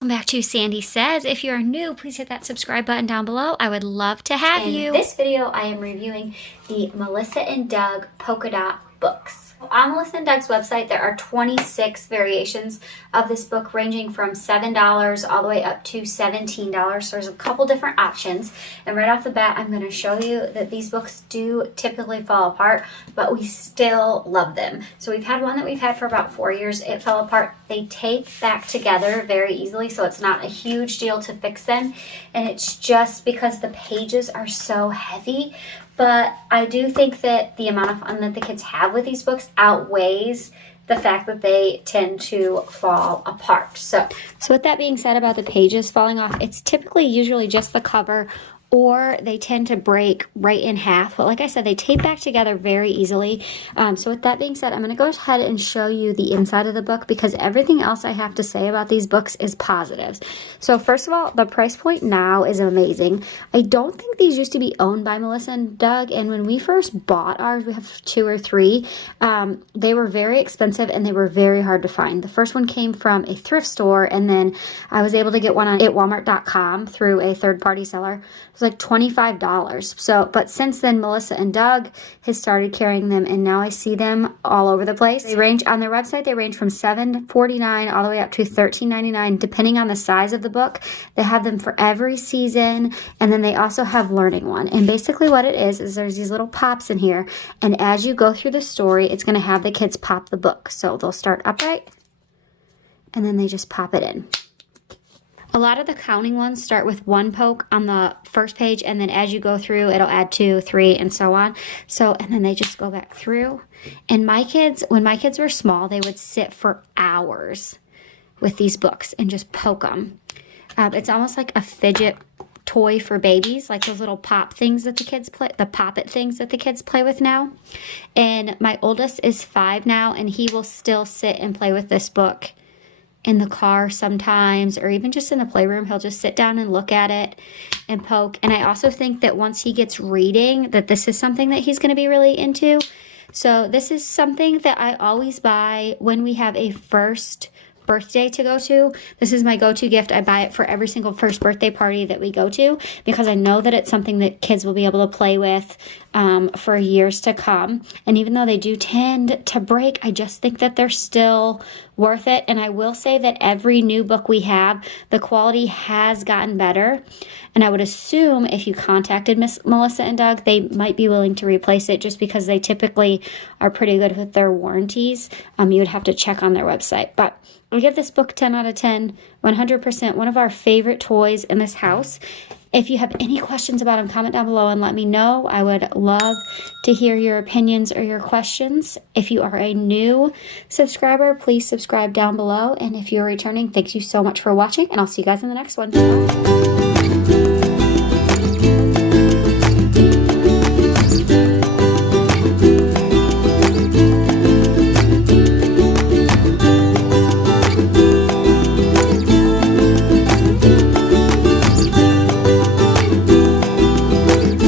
Welcome back to Sandy Says. If you're new, please hit that subscribe button down below. I would love to have you. In this video, I am reviewing the Melissa and Doug Polka Dot books. On Melissa and Doug's website, there are 26 variations of this book, ranging from $7 all the way up to $17. So there's a couple different options. And right off the bat, I'm going to show you that these books do typically fall apart, but we still love them. So we've had one that we've had for about 4 years. It fell apart. They tape back together very easily, so it's not a huge deal to fix them. And it's just because the pages are so heavy. But I do think that the amount of fun that the kids have with these books outweighs the fact that they tend to fall apart. So with that being said about the pages falling off, it's typically usually just the cover, or they tend to break right in half. But like I said, they tape back together very easily. So with that being said, I'm going to go ahead and show you the inside of the book, because everything else I have to say about these books is positives. So first of all, the price point now is amazing. I don't think these used to be owned by Melissa and Doug, and when we first bought ours, we have 2 or 3, they were very expensive and they were very hard to find. The first one came from a thrift store, and then I was able to get one at Walmart.com through a third-party seller. It was like $25. So, but since then, Melissa and Doug has started carrying them, and now I see them all over the place. They range on their website. They range from $7.49 all the way up to $13.99, depending on the size of the book. They have them for every season, and then they also have Learning One. And basically, what it is there's these little pops in here, and as you go through the story, it's going to have the kids pop the book. So they'll start upright, and then they just pop it in. A lot of the counting ones start with 1 poke on the first page, and then as you go through, it'll add 2, 3, and so on. So, and then they just go back through. And my kids, when my kids were small, they would sit for hours with these books and just poke them. It's almost like a fidget toy for babies, like those little pop things that the kids play, the pop-it things that the kids play with now. And my oldest is 5 now, and he will still sit and play with this book in the car sometimes, or even just in the playroom. He'll just sit down and look at it and poke. And I also think that once he gets reading, that this is something that he's going to be really into. So this is something that I always buy when we have a first birthday to go to. This is my go-to gift. I buy it for every single first birthday party that we go to, because I know that it's something that kids will be able to play with for years to come. And even though they do tend to break, I just think that they're still worth it. And I will say that every new book we have, the quality has gotten better. And I would assume if you contacted Miss Melissa and Doug, they might be willing to replace it, just because they typically are pretty good with their warranties. You would have to check on their website. But I give this book 10 out of 10, 100%, one of our favorite toys in this house. If you have any questions about them, comment down below and let me know. I would love to hear your opinions or your questions. If you are a new subscriber, please subscribe down below. And if you're returning, thank you so much for watching, and I'll see you guys in the next one. Bye.